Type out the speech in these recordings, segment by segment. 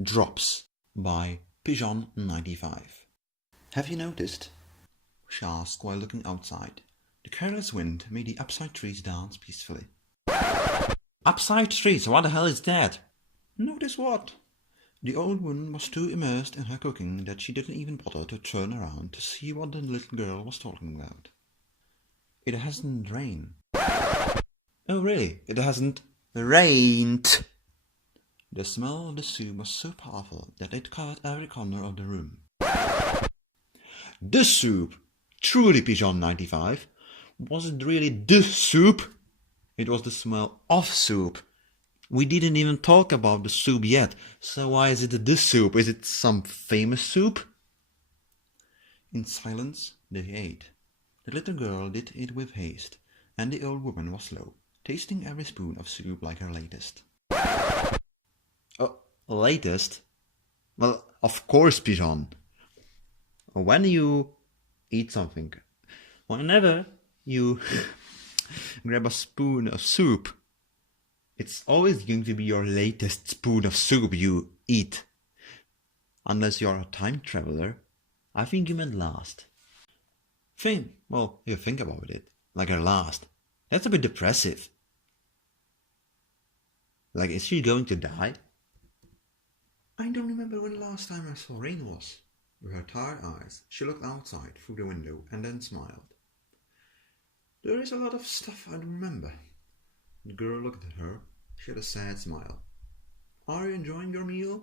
Drops by pijon95. Have you noticed? She asked while looking outside. The careless wind made the upside trees dance peacefully. Upside trees? What the hell is that? Notice what? The old woman was too immersed in her cooking that she didn't even bother to turn around to see what the little girl was talking about. It hasn't rained. Oh really? It hasn't rained. The smell of the soup was so powerful that it covered every corner of the room. The soup! Truly, pijon95. Was it really the soup? It was the smell of soup. We didn't even talk about the soup yet, so why is it the soup? Is it some famous soup? In silence, they ate. The little girl did it with haste, and the old woman was slow, tasting every spoon of soup like her latest. Oh, latest? Well, of course, pigeon. When you eat something, whenever you grab a spoon of soup, it's always going to be your latest spoon of soup you eat. Unless you're a time traveler, I think you meant last. You think about it, like her last. That's a bit depressive. Like, is she going to die? I don't remember when the last time I saw rain was. With her tired eyes, she looked outside through the window and then smiled. There is a lot of stuff I don't remember. The girl looked at her. She had a sad smile. Are you enjoying your meal?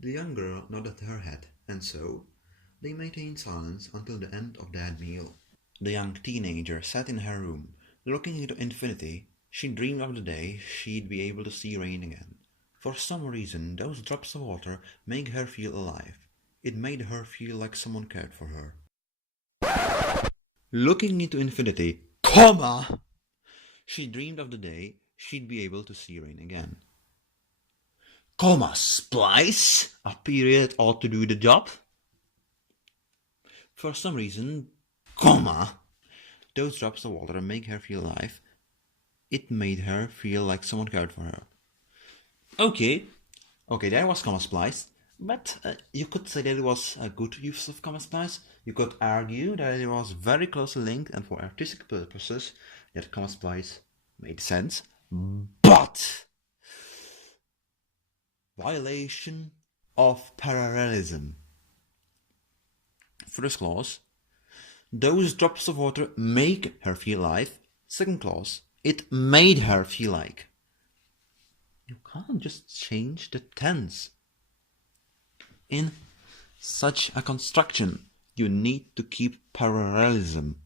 The young girl nodded her head, and so they maintained silence until the end of that meal. The young teenager sat in her room, looking into infinity. She dreamed of the day she'd be able to see rain again. For some reason, those drops of water made her feel alive. It made her feel like someone cared for her. Looking into infinity, she dreamed of the day she'd be able to see rain again. Splice? A period ought to do the job. For some reason, those drops of water make her feel alive. It made her feel like someone cared for her. Okay, there was splice. But you could say that it was a good use of splice. You could argue that it was very closely linked and for artistic purposes that splice made sense. But violation of parallelism. First clause, those drops of water make her feel alive. Second clause, it made her feel like. You can't just change the tense. In such a construction, you need to keep parallelism.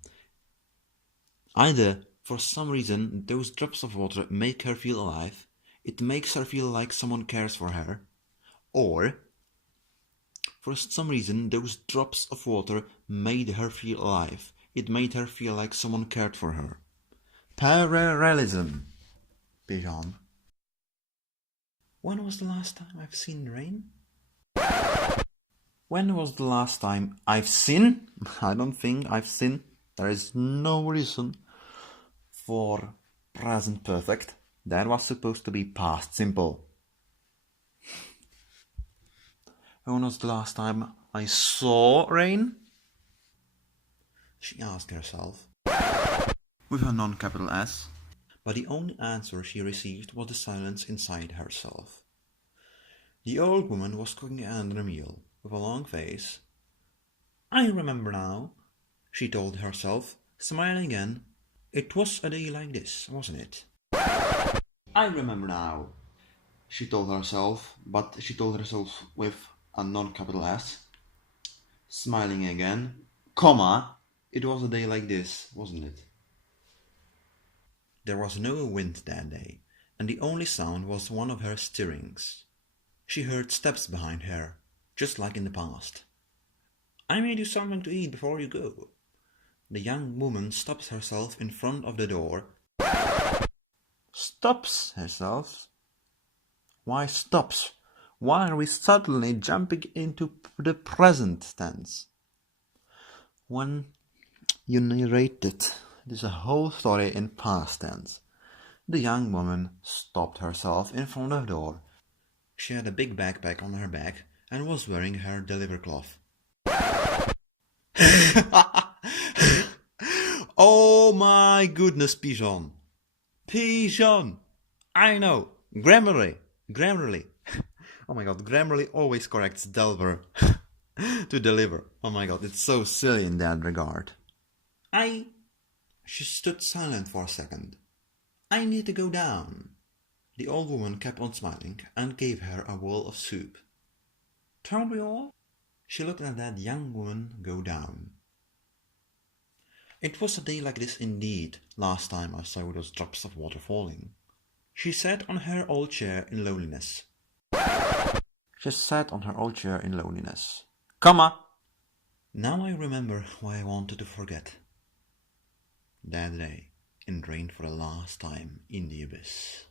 Either, for some reason, those drops of water make her feel alive, it makes her feel like someone cares for her, or, for some reason, those drops of water made her feel alive, it made her feel like someone cared for her. Parallelism. Pigeon. When was the last time I've seen rain? When was the last time I've seen? I don't think I've seen. There is no reason for present perfect. That was supposed to be past simple. When was the last time I saw rain? She asked herself, with a non-capital S. But the only answer she received was the silence inside herself. The old woman was cooking another meal, with a long face. I remember now, she told herself, smiling again. It was a day like this, wasn't it? I remember now, she told herself, but she told herself with a non-capital S. Smiling again, it was a day like this, wasn't it? There was no wind that day, and the only sound was one of her stirrings. She heard steps behind her, just like in the past. I made you something to eat before you go. The young woman stops herself in front of the door. Stops herself? Why stops? Why are we suddenly jumping into the present tense? When you narrated, it is a whole story in past tense. The young woman stopped herself in front of the door. She had a big backpack on her back and was wearing her deliver cloth. Oh my goodness, Pijon! Pijon! I know! Grammarly! Oh my god, Grammarly always corrects Delver to deliver. Oh my god, it's so silly in that regard. She stood silent for a second. I need to go down. The old woman kept on smiling and gave her a bowl of soup. Don't we all? She looked at that young woman go down. It was a day like this indeed, last time I saw those drops of water falling. She sat on her old chair in loneliness. Comma! Now I remember why I wanted to forget. That day, it rained for the last time in the abyss.